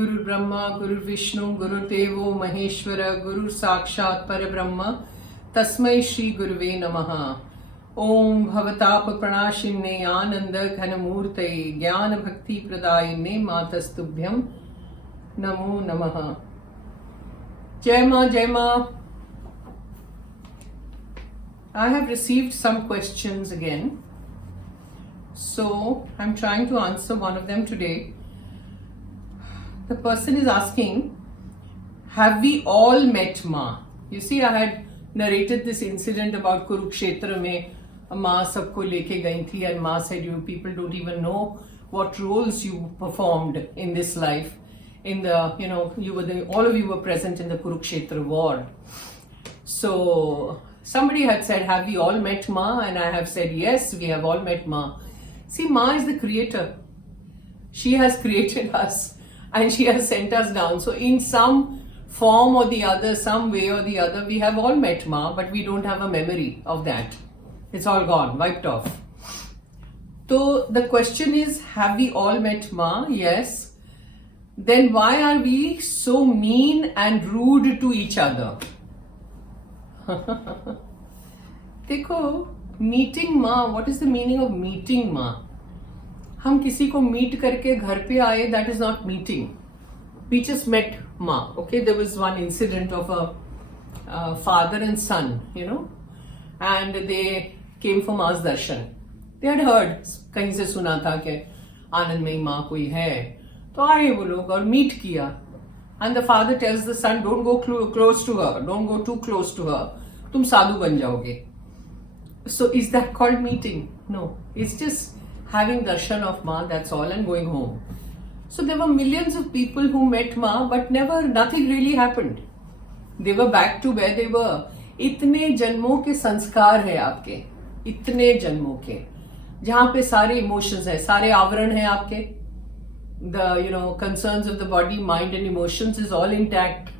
गुरु ब्रह्मा गुरु विष्णु गुरुदेवो महेश्वर गुरु साक्षात् परब्रह्म तस्मै श्री गुरुवे नमः। ओम भवताप प्रणाशिन्ने आनंद घनमूर्तये ज्ञान भक्ति प्रदायिने मातस्तुभ्यं नमो नमः। जय मां जय मां। I have received some questions again, so I'm trying to answer one of them today. The person is asking, have we all met Ma? You see, I had narrated this incident about Kurukshetra mein Ma sabko leke gayi thi and Ma said, you people don't even know what roles you performed in this life. In the, all of you were present in the Kurukshetra war. So somebody had said, have we all met Ma? And I have said, yes, we have all met Ma. See, Ma is the creator. She has created us and she has sent us down. So in some form or the other, some way or the other, we have all met Ma, but we don't have a memory of that. It's all gone, wiped off. So the question is, have we all met Ma? Yes. Then why are we so mean and rude to each other? देखो, meeting माँ, what is the meaning of meeting माँ? हम किसी को meet करके घर पे आए, that is not meeting. We just met माँ. Okay, there was one incident of a father and son, and they came for Ma's darshan. They had heard, कहीं से सुना था कि आनंदमयी माँ कोई है, तो आए वो लोग और मीट किया. And the father tells the son, don't go close to her, don't go too close to her. तुम साधु बन जाओगे. So is that called meeting? No, it's just having darshan of Ma, that's all, and going home. So there were millions of people who met Ma, but nothing really happened. They were back to where they were. इतने जन्मों के संस्कार है आपके, इतने जन्मों के, जहाँ पे सारे इमोशंस है, सारे आवरण है आपके. The concerns of the body, mind and emotions is all intact.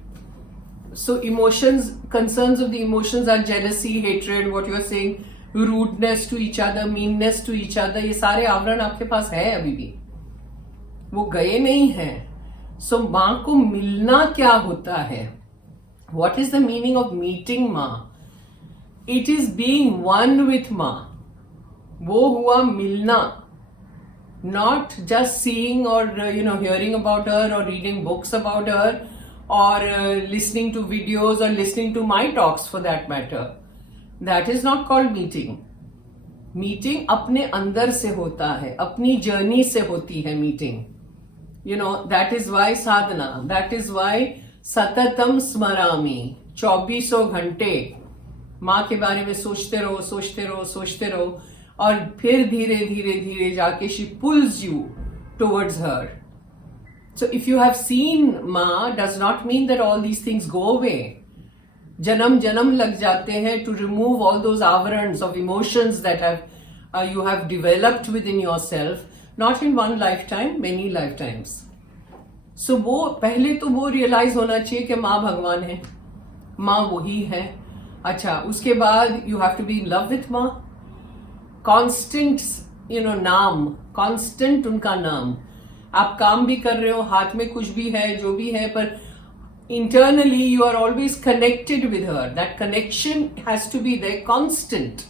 So emotions, concerns of the emotions are jealousy, hatred, what you are saying, rudeness to each other, meanness to each other. ये सारे आवरण आपके पास है अभी भी, वो गए नहीं हैं. So माँ को मिलना क्या होता है? What is the meaning of meeting माँ? It is being one with माँ. वो हुआ मिलना. Not just seeing or hearing about her or reading books about her or listening to videos or listening to my talks for that matter. That is not called meeting. Meeting अपने अंदर से होता है, अपनी जर्नी से होती है meeting. That is why sadhana, that is why सततम स्मरामि, 24 घंटे माँ के बारे में सोचते रहो, सोचते रहो, सोचते रहो, और फिर धीरे धीरे धीरे जाके she pulls you towards her. So if you have seen Ma, does not mean that all these things go away. Janam janam lag jate hain to remove all those avarans of emotions that you have developed within yourself, not in one lifetime, many lifetimes. So पहले तो वो realize होना चाहिए कि माँ भगवान है, माँ वही है. अच्छा, उसके बाद you have to be in love with माँ. Constant, नाम, constant उनका नाम. आप काम भी कर रहे हो, हाथ में कुछ भी है, जो भी है, पर internally you are always connected with her. That connection has to be there, constant.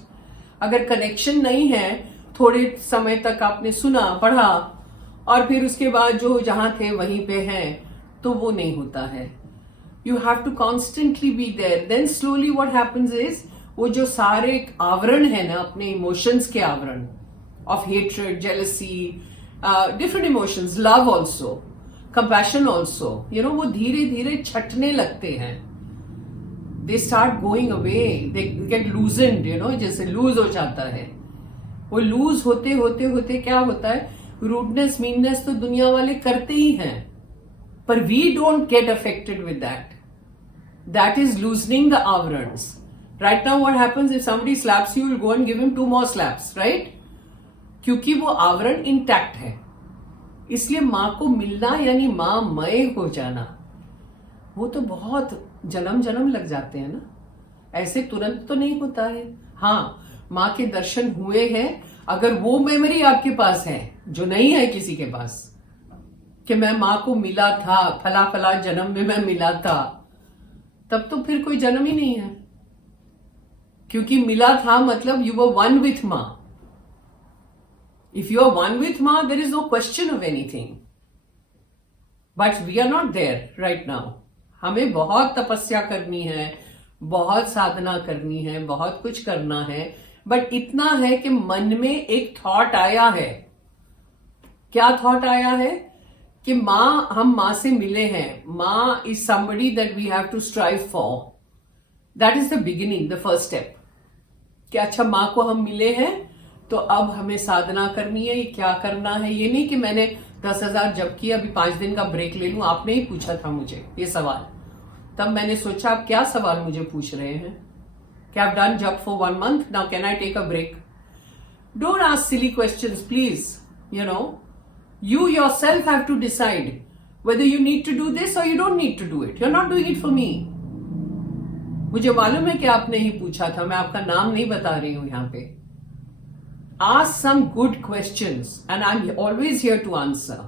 अगर connection नहीं है, थोड़े समय तक आपने सुना, पढ़ा, और फिर उसके बाद जो जहाँ थे वहीं पे हैं, तो वो नहीं होता है. You have to constantly be there. Then slowly what happens is, वो जो सारे आवरण है ना, अपने इमोशंस के आवरण, of hatred, jealousy, different emotions, love also, compassion also, वो धीरे धीरे छटने लगते हैं. They start going away, they get loosened, जैसे लूज हो जाता है. वो लूज होते होते होते क्या होता है, rudeness, meanness तो दुनिया वाले करते ही हैं, पर we don't get affected with that. That is loosening the avarans. Right now what happens, if somebody slaps you, you'll go and give him 2 more slaps, right? क्योंकि वो आवरण इंटैक्ट है. इसलिए माँ को मिलना यानी माँ मय हो जाना, वो तो बहुत जन्म जन्म लग जाते हैं ना, ऐसे तुरंत तो नहीं होता है. हाँ, माँ के दर्शन हुए हैं, अगर वो मेमोरी आपके पास है जो नहीं है किसी के पास, कि मैं माँ को मिला था, फला फला जन्म में मैं मिला था, तब तो फिर कोई जन्म ही नहीं है, क्योंकि मिला था मतलब यू वर वन विथ माँ. If you are one with माँ there is no question of anything. But we are not there right now. हमें बहुत तपस्या करनी है, बहुत साधना करनी है, बहुत कुछ करना है. बट इतना है कि मन में एक थॉट आया है. क्या थॉट आया है? कि माँ, हम माँ से मिले हैं. माँ is somebody that we have to strive for. That is the beginning, the first step. कि अच्छा माँ को हम मिले हैं तो अब हमें साधना करनी है. क्या करना है? ये नहीं कि मैंने 10,000 जप किया, अभी 5 दिन का ब्रेक ले लूं. आपने ही पूछा था मुझे ये सवाल, तब मैंने सोचा आप क्या सवाल मुझे पूछ रहे हैं. कि I've done jap for 1 month, now can I take a break? Don't ask silly questions, please. You yourself have to decide whether you need to do this or you don't need to do it. You're not doing it for me. मुझे मालूम है कि आपने ही पूछा था, मैं आपका नाम नहीं बता रही हूं यहाँ पे. Ask some good questions and I'm always here to answer.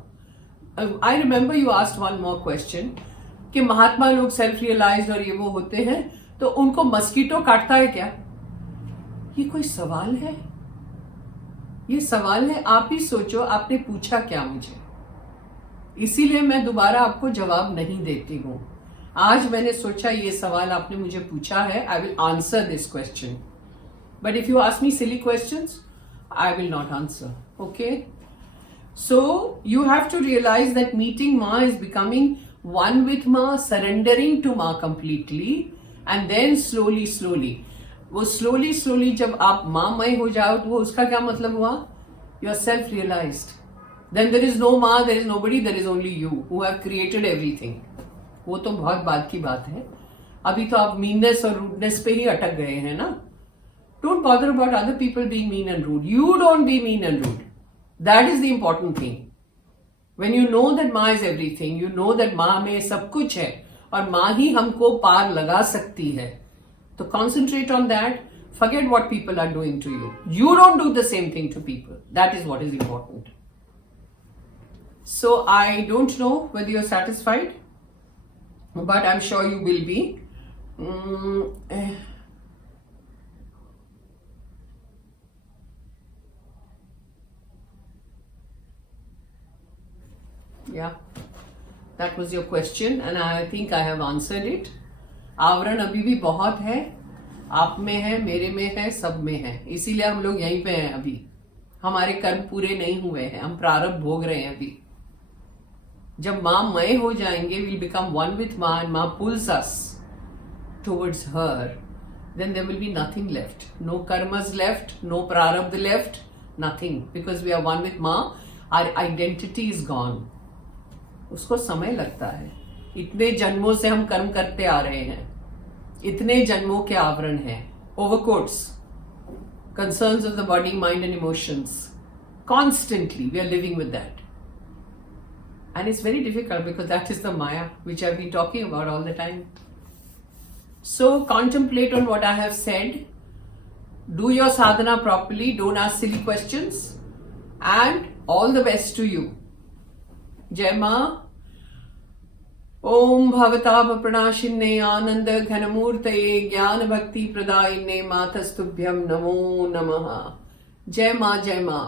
I remember you asked one more question कि महात्मा लोग सेल्फ रियलाइज्ड और ये वो होते हैं तो उनको मस्कीटो काटता है क्या? ये कोई सवाल है? ये सवाल है? आप ही सोचो, आपने पूछा क्या मुझे. इसीलिए मैं दोबारा आपको जवाब नहीं देती हूं. आज मैंने सोचा ये सवाल आपने मुझे पूछा है, I will answer this question. But if you ask me silly questions, I will not answer. Okay? So you have to realize that meeting Ma is becoming one with Ma, surrendering to Ma completely, and then slowly वो slowly जब आप माँ हो जाओ तो वो उसका क्या मतलब हुआ? You are self-realized. Then there is no Ma, there is nobody, there is only you who have created everything. वो तो बहुत बाद की बात है. अभी तो आप meanness और rudeness पे ही अटक गए हैं ना. Don't bother about other people being mean and rude. You don't be mean and rude. That is the important thing. When you know that माँ is everything, you know that माँ में सब कुछ है और माँ ही हमको पार लगा सकती है. तो concentrate on that. Forget what people are doing to you. You don't do the same thing to people. That is what is important. So I don't know whether you're satisfied, but I'm sure you will be. Yeah, that was your question and I think I have answered it. आवरण अभी भी बहुत है, आप में है, मेरे में है, सब में है. इसीलिए हम लोग यहीं पे हैं अभी. हमारे कर्म पूरे नहीं हुए हैं, हम प्रारब्ध भोग रहे हैं अभी. जब माँ मय हो जाएंगे, we'll become one with माँ and माँ pulls us towards her, then there will be nothing left. No karmas left, no prarabdha left, nothing. Because we are one with माँ, our identity is gone. उसको समय लगता है. इतने जन्मों से हम कर्म करते आ रहे हैं, इतने जन्मों के आवरण हैं, overcoats, concerns of the body, mind and emotions. Constantly we are living with that. And it's very difficult because that is the Maya which I've been talking about all the time. So contemplate on what I have said. Do your sadhana properly. Don't ask silly questions. And all the best to you. Jai Ma. ओम भवताप प्रणाशिन्ने आनंद घनमूर्तये ज्ञान भक्ति प्रदायिने मातस्तुभ्यं नमो नमः. जय मां, जय मां.